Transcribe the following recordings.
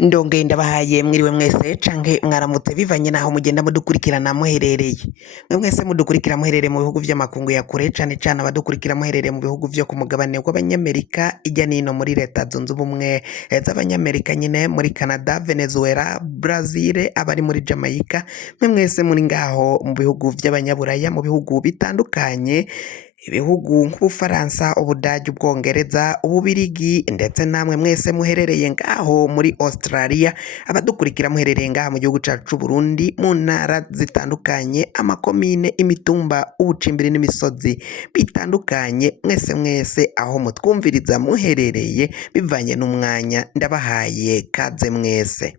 Ndongeye ndabahaye mwiriwe mwese canke mwaramutse bivanye naho mugenda mudukurikirana muherereye. Mwe mwese mudukurikira muherereye mu bihugu vy'amakungu ya kure cane cane abadukurikira muherereye mu bihugu vyo ku mugabane w'abanyamerika irya nino muri leta zunze ubumwe z'abanyamerika nyine muri Canada, Venezuela, Brazil, abari muri Jamaica, mwe mwese muri ngaho mu bihugu vy'abanyaburaya mu bihugu bitandukanye, ibihugu nk'Ubufaransa, Ubudagi, Ubwongereza, Ububirigi ndetse namwe mwese muherereye ngaho muri Australia, abadukurikira muherereye ngaha mu gihugu cacu c'u Burundi mu ntara zitandukanye, amakomine, imitumba, ubucimbiri n'imisozi bitandukanye, mwese aho mutwumviriza muherereye bivanye n'umwanya, ndabahaye kaze mwese.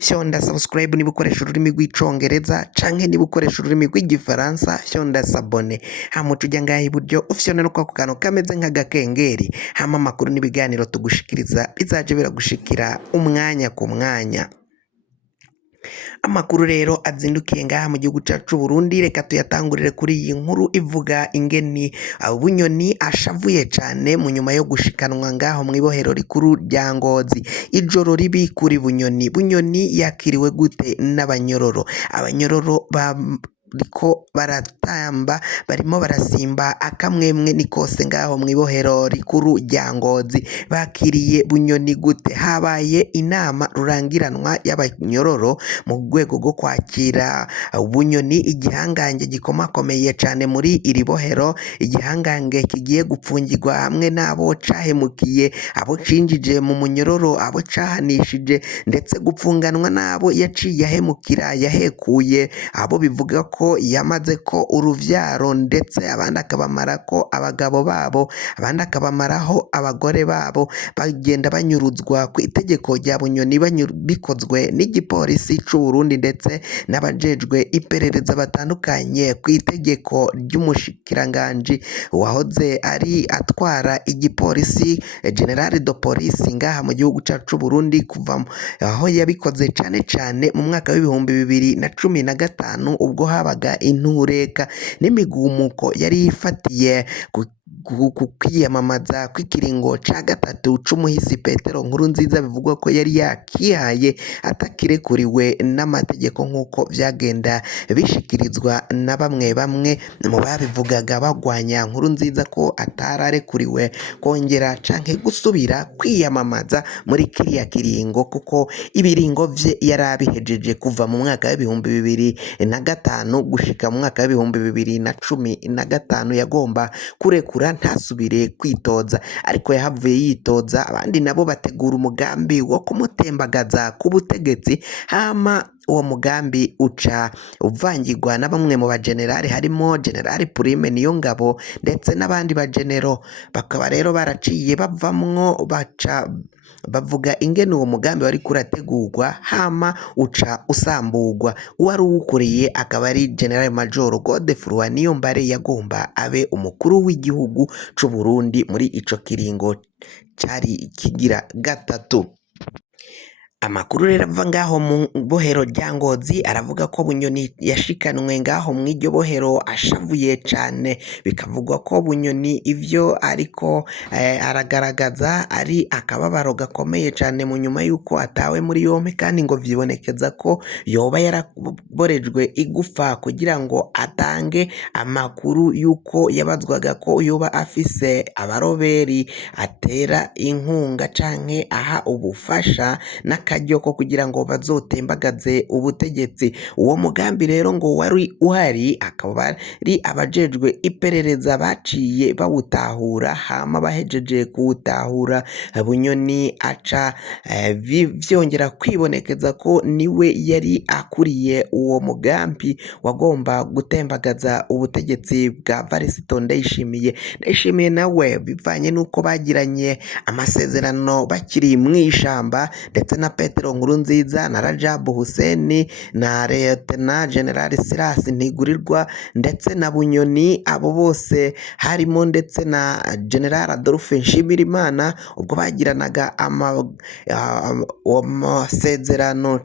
Fyonda subscribe niba ukoresha ururimi rw'icongereza canke niba ukoresha ururimi rw'igifaransa fyonda sabone, hama uca uja ngaha iburyo ufyonde no kwako kantu kameze nk'agakengeri, hama amakuru n'ibiganiro tugushikiriza bizaje biragushikira umwanya ku mwanya. Amakuru rero azindukiye ngaha mu gihugu cacu c'u Burundi, reka tuyatangurire kuri iyi nkuru ivuga ingeni Bunyoni ashavuye cane mu nyuma yo gushikanwa ngaho mw'ibohero rikuru rya Ngozi. Ijoro ribi kuri Bunyoni. Bunyoni yakiriwe gute n'abanyororo? Abanyororo bariko baratamba, barimo barasimba akamwemwe ni kose ngaho mw'ibohero rikuru rya Ngozi. Bakiriye Bunyoni gute? Habaye inama rurangiranwa y'abanyororo mu rwego rwo kwakira Bunyoni, igihangange gikomakomeye cane muri iri bohero, igihangange kigiye gupfungirwa hamwe n'abo cahemukiye, abo cinjije mu munyororo, abo cahanishije ndetse gupfunganwa n'abo yaciye ahemukira, yahekuye, abo bivuga ko yamaze ko uruvyaro ndetse abandi akabamarako abagabo babo, abandi akabamaraho abagore babo, bagenda banyuruzwa ku itegeko rya Bunyoni bikozwe n'igipolisi c'u Burundi ndetse n'abajejwe iperereza batandukanye ku itegeko ry'umushikiranganji wahoze ari atwara igipolisi, General de Police ngaha mu gihugu cacu c'u Burundi, kuva aho yabikoze cane cane mu mwaka w'ibihumbi 2015 ubwo habaga intureka n'imigumuko yari ifatiye ku kwiyamamaza kw'ikiringo ca gatatu c'umuhisi Petero Nkurunziza, bivugwa ko yari yakihaye atakirekuriwe n'amategeko nk'uko vyagenda bishikirizwa na bamwe mu babivugaga bagwanya Nkurunziza ko atararekuriwe kongera canke gusubira kwiyamamaza muri kiriya kiringo, kuko ibiringo vye yari abihejeje kuva mu mwaka w'ibihumbi 2005 gushika mu mwaka w'ibihumbi 2015 yagomba kurekura ntasubire kwitoza, ariko yahavuye yitoza, abandi nabo bategura umugambi wo kumutembagaza ku butegetsi, hama uwo mugambi uca uvangirwa na bamwe mu bajenerali harimo General Prime Niyongabo ndetse n'abandi bajenero, bakaba rero baraciye bavamwo, baca bavuga ingene uwo mugambi wari kurategurwa, hama uca usamburwa. Uwari uwukuriye akaba ari General Major Godefroid Niyombare, yagomba abe umukuru w'igihugu c'u Burundi muri ico kiringo cari kigira gatatu. Amakuru rero ava ngaho mu bohero rya Ngozi aravuga ko Bunyoni yashikanwe ngaho mw'iryo bohero ashavuye cane, bikavugwa ko Bunyoni ivyo ariko aragaragaza ari akababaro gakomeye cane mu nyuma y'uko atawe muri yompi, kandi ngo vyibonekeza ko yoba yaraborejwe igufa kugira ngo atange amakuru y'uko yabazwaga ko yoba afise abaroberi atera inkunga canke aha ubufasha n'akaryo ko kugira ngo bazotembagaze ubutegetsi. Uwo mugambi rero ngo wari uhari, akaba ari abajejwe iperereza baciye bawutahura, hama bahejeje kuwutahura Bunyoni aca vyongera kwibonekeza ko niwe yari akuriye uwo mugambi wagomba gutembagaza ubutegetsi bwa Varisito Ndayishimiye. Ndayishimiye nawe bivanye n'uko bagiranye amasezerano bakiri mw'ishamba, ndetse na Petero Nkurunziza na Rajab Hussein na Lieutenant General Silas Ntigurirwa ndetse na Bunyoni, abo bose harimo ndetse na General Adolphe Nshimirimana, ubwo bagiranaga amasezerano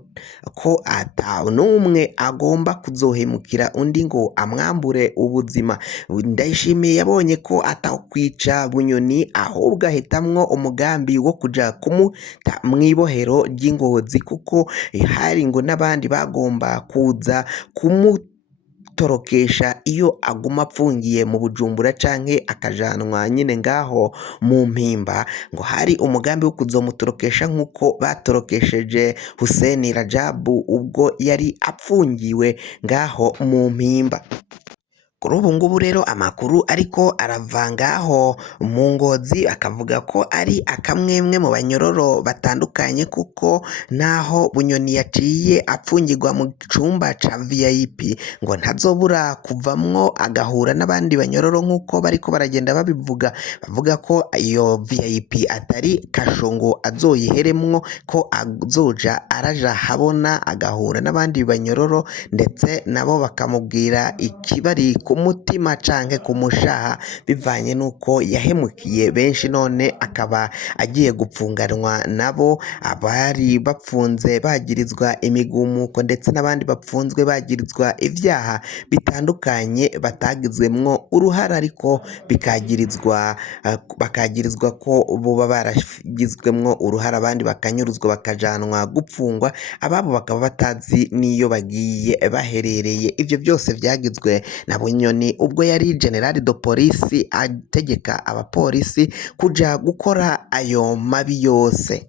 ko ata n'umwe agomba kuzohemukira undi ngo amwambure ubuzima. Ndayishimiye yabonye ko atakwica Bunyoni, ahubwo ahitamwo umugambi wo kuja kumuta mw'ibohero ry'Ingozi kuko hari ngo n'abandi bagomba kuza kumutorokesha iyo aguma apfungiye mu Bujumbura canke akajanwa nyine ngaho mu Mpimba, ngo hari umugambi wo kuzomutorokesha nk'uko batorokesheje Hussein Rajabu ubwo yari apfungiwe ngaho mu Mpimba. Kuri ubu ngubu rero amakuru ariko arava ngaho mu Ngozi akavuga ko ari akamwemwe mu banyororo batandukanye kuko naho Bunyoni yaciye apfungirwa mu cumba ca VIP ngo ntazobura kuvamwo agahura n'abandi banyororo nk'uko bariko baragenda babivuga, bavuga ko iyo VIP atari kasho ngo azoyiheremwo, ko azoja araja habona agahura n'abandi banyororo ndetse nabo bakamubwira ikibari ku mutima canke ku mushaha bivanye n'uko yahemukiye benshi none akaba agiye gupfunganwa nabo, abari bapfunze bagirizwa imigumuko ndetse n'abandi bapfunzwe bagirizwa ivyaha bitandukanye batagizwemwo uruhara ariko bakagirizwa ko boba baragizwemwo uruhara, abandi bakanyuruzwa bakajanwa gupfungwa, ababo bakaba batazi n'iyo bagiye baherereye. Ivyo byose vyagizwe na Bunyoni ubwo yari General de Police ategeka abapolisi kuja gukora ayo mabi yose.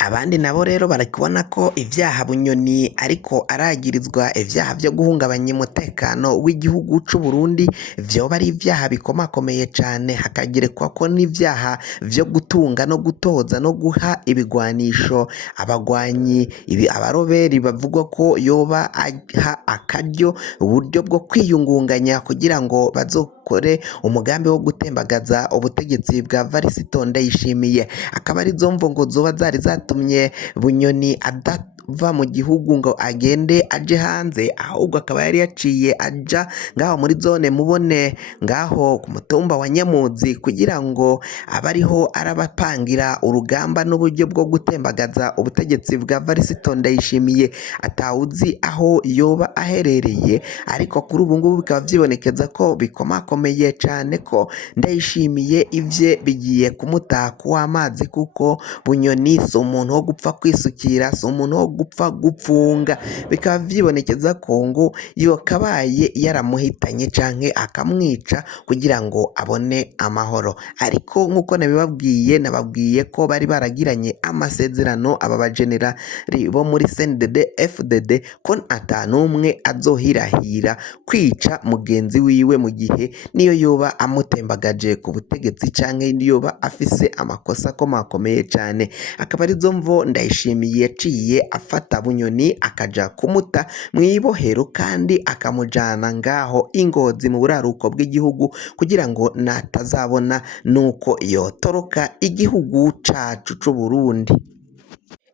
Abandi nabo rero bari kubona ko ivyaha Bunyoni ariko aragirizwa ivyaha vyo guhungabanya umutekano w'igihugu c'u Burundi vyoba ari ivyaha bikomakomeye cane, hakagerekwa ko n'ivyaha vyo gutunga no gutoza no guha ibigwanisho abagwanyi abaroberi bavugwa ko yoba aha akaryo uburyo bwo kwiyungunganya kugira ngo bazokore umugambi wo gutembagaza ubutegetsi bwa Varisito Ndayishimiye, akaba ari zo mvo ngo zoba zari zatumye Bunyoni adava mu gihugu ngo agende aje hanze, ahubwo akaba yari yaciye aja ngaho muri zone Mubone ngaho ku mutumba wa Nyamuzi kugira ngo abariho arabapangira urugamba n'uburyo bwo gutembagaza ubutegetsi bwa Varisito Ndayishimiye atawuzi aho yoba aherereye, ariko kuri ubu ngubu bikaba vyibonekeza ko bikomakomeye cane ko Ndayishimiye ivye bigiye kumutaha w'amazi kuko Bunyoni si umuntu wo gupfa kwisukira, si umuntu wo gupfa gupfunga, bikaba vyibonekeza ko ngo yokabaye yaramuhitanye canke akamwica kugira ngo abone amahoro, ariko nk'uko nababwiye ko bari baragiranye amasezerano aba bajenerali bo muri CNDD FDD ko atanumwe azohirahira kwica mugenzi wiwe mu gihe niyo yoba amutembagaje ku butegetsi canke yoba afise amakosa akomakomeye cane, akaba arizo mvo Ndayishimiye yaciye afata Bunyoni akaja kumuta mw'ibohero kandi akamujana ngaho Ingozi mu buraruko bw'igihugu kugira ngo natazabona nuko yotoroka igihugu cacu c'u Burundi.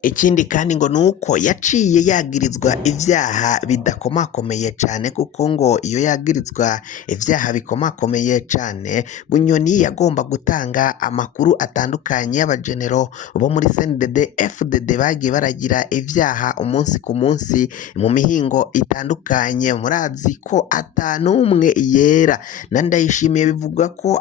Ikindi kandi ngo nuko yaciye yagirizwa ivyaha bidakomakomeye cane kuko ngo iyo yagirizwa ivyaha bikomakomeye cane Bunyoni yagomba gutanga amakuru atandukanye y'abagenero bo muri CNDD FDD bagiye baragira ivyaha umunsi ku munsi mu mihingo itandukanye, murazi ko atanumwe yera na Ndayishimiye bivuga ko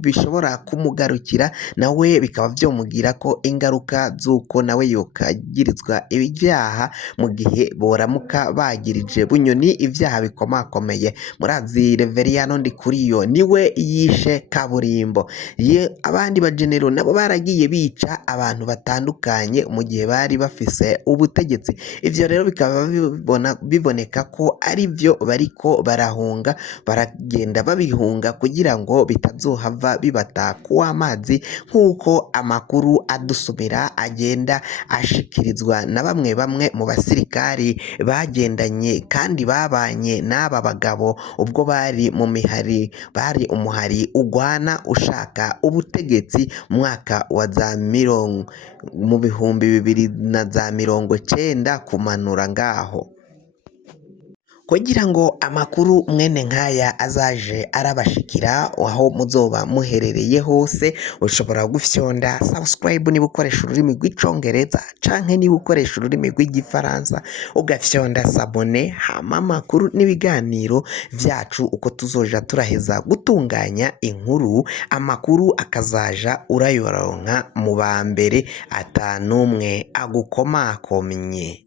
bishobora kumugarukira nawe bikaba vyomugira ko ingaruka z'uko nawe yokagirizwa ibyaha mu gihe boramuka bagirije Bunyoni ivyaha bikomakomeye. Murazi Reveriyano Ndikuriyo niwe yishe Kaburimbo, abandi bagenero nabo baragiye bica abantu batandukanye mu gihe bari bafise ubutegetsi, ivyo rero bikaba biboneka ko ari vyo bariko barahunga, baragenda babihunga kugira ngo bitazohava bibata kuw'amazi nk'uko amakuru adusumira agenda ashikirizwa na bamwe mu basirikari bagendanye kandi babanye n'aba bagabo ubwo bari umuhari ugwana ushaka ubutegetsi mwaka wa mu bihumbi 2019 kumanura ngaho. kugira ngo amakuru mwene nkaya azaje arabashikira aho muzoba muherereye hose, ushobora gufyonda subscribe niba ukoresha ururimi rw'icongereza canke niba ukoresha ururimi rw'igifaransa ugafyonda sabone, hama amakuru n'ibiganiro vyacu uko tuzoja turaheza gutunganya inkuru, amakuru akazaja urayoronka mu ba mbere atanumwe agukomakomye.